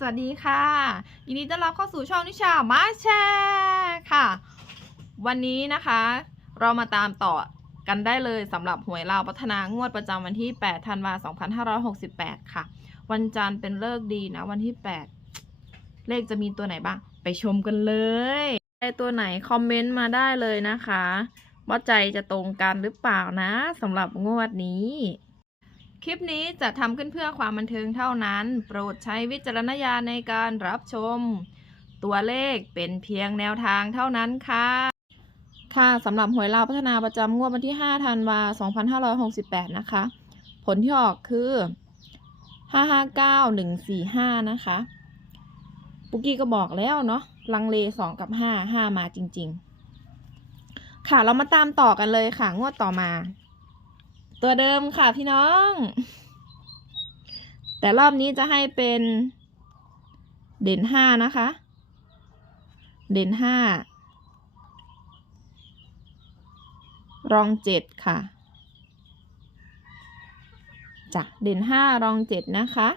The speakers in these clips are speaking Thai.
สวัสดีค่ะ ยินดีต้อนรับเข้าสู่ช่องนิชามาแชร์ค่ะ วันนี้นะคะ เรามาตามต่อกันได้เลยสำหรับหวยลาวพัฒนางวดประจำวันที่ 8 ธันวาคม2568 ค่ะ วันจันทร์เป็นเลิกดีนะ วันที่ 8 เลขจะมีตัวไหนบ้าง ไปชมกันเลยได้ตัวไหนคอมเมนต์มาได้เลยนะคะ ว่าใจจะตรงกันหรือเปล่านะสำหรับงวดนี้ ลิปนี้จะทำขึ้นเพื่อความบันเทิงเท่านั้น โปรดใช้วิจารณญาณในการรับชม ตัวเลขเป็นเพียงแนวทางเท่านั้นค่ะ ค่ะสำหรับหวยลาวพัฒนาประจำงวดวันที่ 5 ธันวา2568 นะคะ ผลที่ออกคือ 559145 นะคะ ปุกกี้ก็บอกแล้วเนาะ ลังเล 2 กับ 5 5 มาจริง ๆ ค่ะเรามาตามต่อกันเลยค่ะ งวดต่อมา ตัวเดิมค่ะพี่น้อง แต่รอบนี้จะให้เป็นเด่นห้านะคะ เด่นห้ารองเจ็ดค่ะจ้ะเด่นห้ารองเจ็ดนะคะ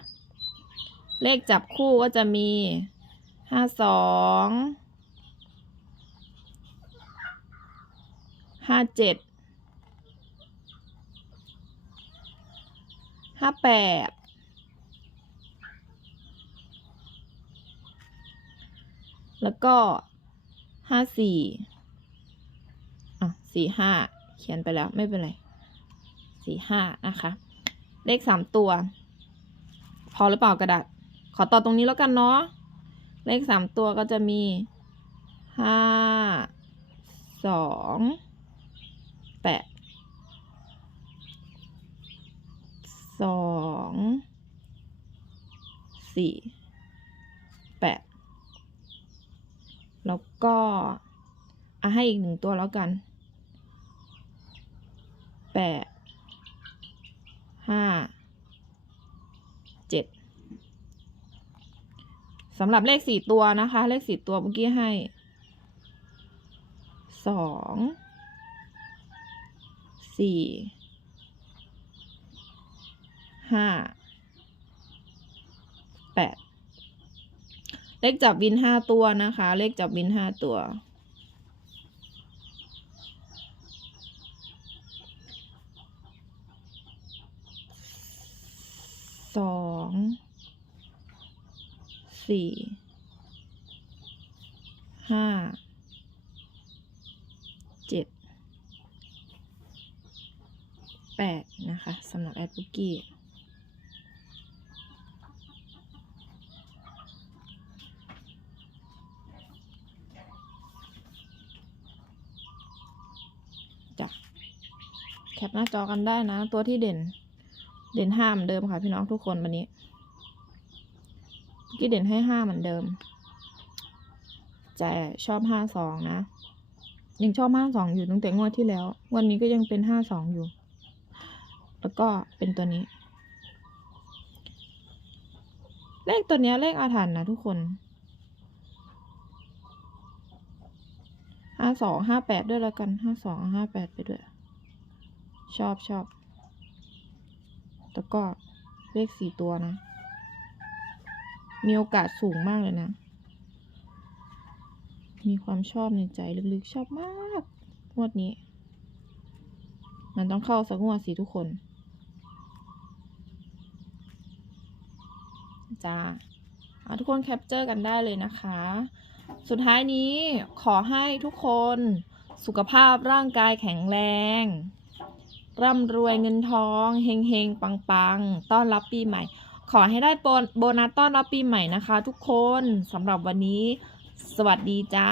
เลขจับคู่ก็จะมีห้าสองห้าเจ็ด ห้าแปดแล้วก็ห้าสี่อะสี่ห้าเขียนไปแล้วไม่เป็นไรสี่ห้านะคะ เลขสามตัว พอหรือเปล่ากระดาษ ขอต่อตรงนี้แล้วกันเนาะ เลขสามตัวก็จะมีห้าสองแปด สองสี่แปดแล้วก็อะให้อีกหนึ่งตัวแล้วกันแปดห้าเจ็ดสำหรับเลขสี่ตัวนะคะ เลขสี่ตัวเมื่อกี้ให้สองสี่ ห้าแปดเลขจับวินห้าตัวนะคะ เลขจับวินห้าตัว สอง สี่ ห้า เจ็ด แปดนะคะสำหรับแอดบุกี้จ้ะแค ปหน้าจอกันได้นะ ตัวที่เด่น เด่นห้าเหมือนเดิมค่ะพี่น้องทุกคนวันนี้กี้เด่นให้ห้าเหมือนเดิมแต่ชอบห้าสองนะยังชอบห้าสองอยู่ตั้งแต่งวดที่แล้ว วันนี้ก็ยังเป็นห้าสองอยู่ แล้วก็เป็นตัวนี้ เลขตัวนี้เลขอาถรรพ์นะทุกคนห้าสองห้าแปดด้วยแล้วกันห้าสองห้าแปดไปด้วย ชอบชอบแล้วก็เลขสี่ตัวนะ มีโอกาสสูงมากเลยนะ มีความชอบในใจลึกๆชอบมากงวดนี้ มันต้องเข้าสักงวดสิทุกคน จ้าเอาทุกคนแคปเจอร์กันได้เลยนะคะ สุดท้ายนี้ขอให้ทุกคนสุขภาพร่างกายแข็งแรง ร่ำรวยเงินทองเฮงเฮงปังปังต้อนรับปีใหม่ ขอให้ได้โบนัสต้อนรับปีใหม่นะคะ ทุกคนสำหรับวันนี้ สวัสดีจ้า